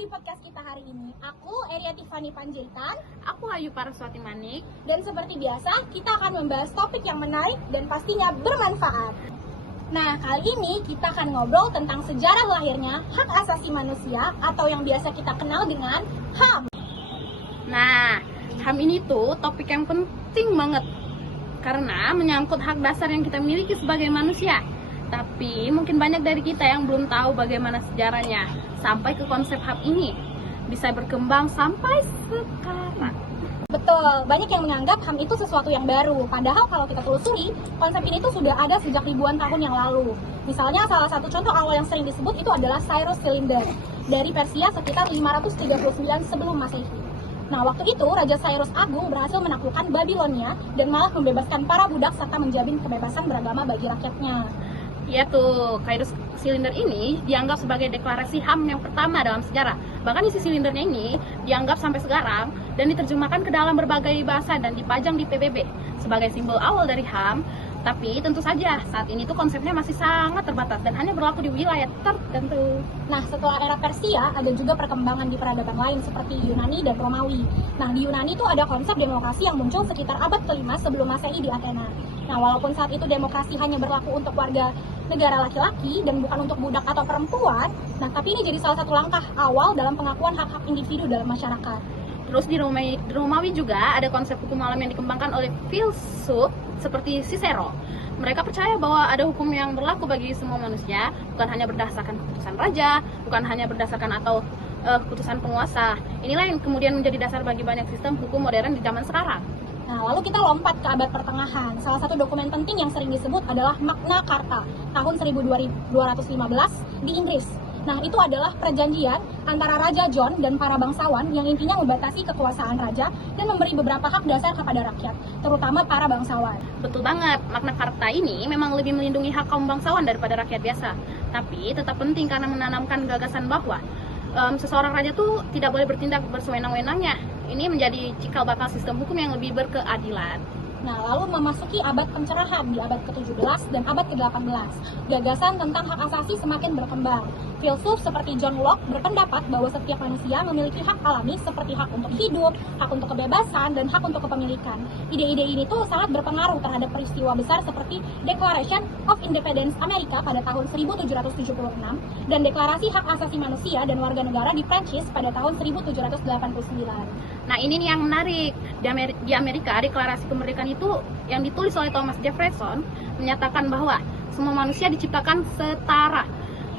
di podcast kita hari ini. Aku Eria Tiffany Panjaitan. Aku Ayu Paraswati Manik. Dan seperti biasa, kita akan membahas topik yang menarik dan pastinya bermanfaat. Nah, kali ini kita akan ngobrol tentang sejarah lahirnya hak asasi manusia atau yang biasa kita kenal dengan HAM. Nah, HAM ini tuh topik yang penting banget karena menyangkut hak dasar yang kita miliki sebagai manusia. Tapi mungkin banyak dari kita yang belum tahu bagaimana sejarahnya sampai ke konsep HAM ini bisa berkembang sampai sekarang. Betul, banyak yang menganggap HAM itu sesuatu yang baru. Padahal kalau kita telusuri, konsep ini tuh sudah ada sejak ribuan tahun yang lalu. Misalnya salah satu contoh awal yang sering disebut itu adalah Cyrus Cylinder dari Persia sekitar 539 sebelum Masehi. Nah, waktu itu Raja Cyrus Agung berhasil menaklukkan Babilonia dan malah membebaskan para budak serta menjamin kebebasan beragama bagi rakyatnya. Ya tuh, Cyrus Cylinder ini dianggap sebagai deklarasi HAM yang pertama dalam sejarah. Bahkan isi silindernya ini dianggap sampai sekarang dan diterjemahkan ke dalam berbagai bahasa dan dipajang di PBB sebagai simbol awal dari HAM. Tapi tentu saja saat ini tuh konsepnya masih sangat terbatas dan hanya berlaku di wilayah tertentu. Nah, setelah era Persia ada juga perkembangan di peradaban lain seperti Yunani dan Romawi. Nah, di Yunani tuh ada konsep demokrasi yang muncul sekitar abad ke-5 sebelum Masehi di Athena. Nah, walaupun saat itu demokrasi hanya berlaku untuk warga negara laki-laki dan bukan untuk budak atau perempuan, nah tapi ini jadi salah satu langkah awal dalam pengakuan hak-hak individu dalam masyarakat. Terus di Romawi juga ada konsep hukum alam yang dikembangkan oleh filsuf seperti Cicero. Mereka percaya bahwa ada hukum yang berlaku bagi semua manusia, bukan hanya berdasarkan keputusan raja, bukan hanya berdasarkan atau keputusan penguasa. Inilah yang kemudian menjadi dasar bagi banyak sistem hukum modern di zaman sekarang. Nah, lalu kita lompat ke abad pertengahan. Salah satu dokumen penting yang sering disebut adalah Magna Carta tahun 1215 di Inggris. Nah, itu adalah perjanjian antara Raja John dan para bangsawan yang intinya membatasi kekuasaan raja dan memberi beberapa hak dasar kepada rakyat, terutama para bangsawan. Betul banget, Magna Carta ini memang lebih melindungi hak kaum bangsawan daripada rakyat biasa. Tapi tetap penting karena menanamkan gagasan bahwa seseorang raja tuh tidak boleh bertindak bersewenang-wenangnya. Ini menjadi cikal bakal sistem hukum yang lebih berkeadilan. Nah, lalu memasuki abad pencerahan di abad ke-17 dan abad ke-18. Gagasan tentang hak asasi semakin berkembang. Filsuf seperti John Locke berpendapat bahwa setiap manusia memiliki hak alami seperti hak untuk hidup, hak untuk kebebasan, dan hak untuk kepemilikan. Ide-ide ini tuh sangat berpengaruh terhadap peristiwa besar seperti Declaration of Independence Amerika pada tahun 1776 dan Deklarasi Hak Asasi Manusia dan Warga Negara di Prancis pada tahun 1789. Nah, ini nih yang menarik. Di Amerika, Deklarasi Kemerdekaan itu yang ditulis oleh Thomas Jefferson menyatakan bahwa semua manusia diciptakan setara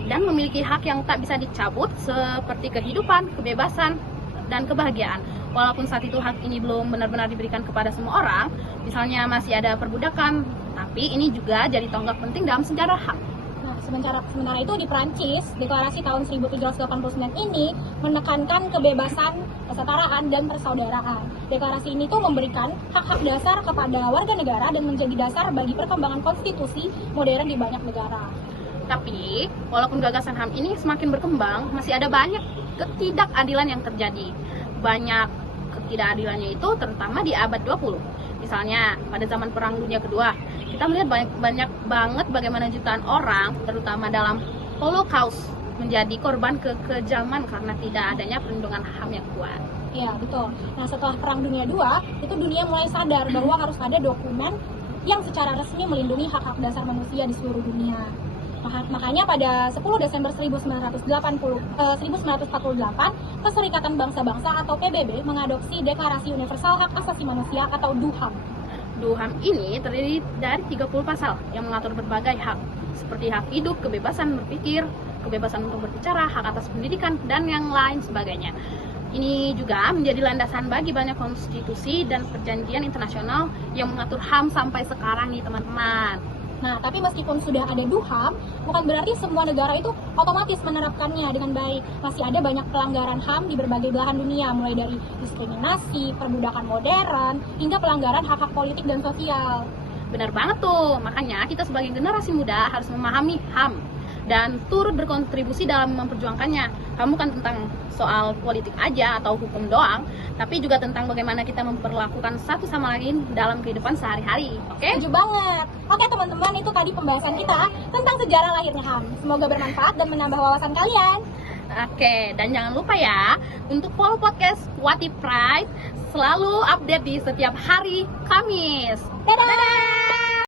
dan memiliki hak yang tak bisa dicabut seperti kehidupan, kebebasan, dan kebahagiaan. Walaupun saat itu hak ini belum benar-benar diberikan kepada semua orang, misalnya masih ada perbudakan, tapi ini juga jadi tonggak penting dalam sejarah hak. Nah, sementara itu di Prancis, deklarasi tahun 1789 ini menekankan kebebasan, kesetaraan, dan persaudaraan. Deklarasi ini tuh memberikan hak-hak dasar kepada warga negara dan menjadi dasar bagi perkembangan konstitusi modern di banyak negara. Tapi, walaupun gagasan HAM ini semakin berkembang, masih ada banyak ketidakadilan yang terjadi. Banyak ketidakadilannya itu terutama di abad 20. Misalnya, pada zaman Perang Dunia Kedua, kita melihat banyak banget bagaimana jutaan orang, terutama dalam Holocaust, menjadi korban kekejaman karena tidak adanya perlindungan HAM yang kuat. Iya, betul. Nah, setelah Perang Dunia II, itu dunia mulai sadar bahwa harus ada dokumen yang secara resmi melindungi hak-hak dasar manusia di seluruh dunia. Makanya pada 10 Desember 1948, Perserikatan Bangsa-Bangsa atau PBB mengadopsi Deklarasi Universal Hak Asasi Manusia atau DUHAM. DUHAM ini terdiri dari 30 pasal yang mengatur berbagai hak, seperti hak hidup, kebebasan berpikir, kebebasan untuk berbicara, hak atas pendidikan, dan yang lain sebagainya. Ini juga menjadi landasan bagi banyak konstitusi dan perjanjian internasional yang mengatur HAM sampai sekarang nih teman-teman. Nah, tapi meskipun sudah ada DUHAM, bukan berarti semua negara itu otomatis menerapkannya dengan baik. Masih ada banyak pelanggaran HAM di berbagai belahan dunia, mulai dari diskriminasi, perbudakan modern, hingga pelanggaran hak-hak politik dan sosial. Benar banget tuh, makanya kita sebagai generasi muda harus memahami HAM dan turut berkontribusi dalam memperjuangkannya. HAM bukan tentang soal politik aja atau hukum doang, tapi juga tentang bagaimana kita memperlakukan satu sama lain dalam kehidupan sehari-hari. Oke? Setuju banget. Oke teman-teman, itu tadi pembahasan kita tentang sejarah lahirnya HAM. Semoga bermanfaat dan menambah wawasan kalian. Oke, dan jangan lupa ya untuk follow podcast What If Pride, selalu update di setiap hari Kamis. Dadah!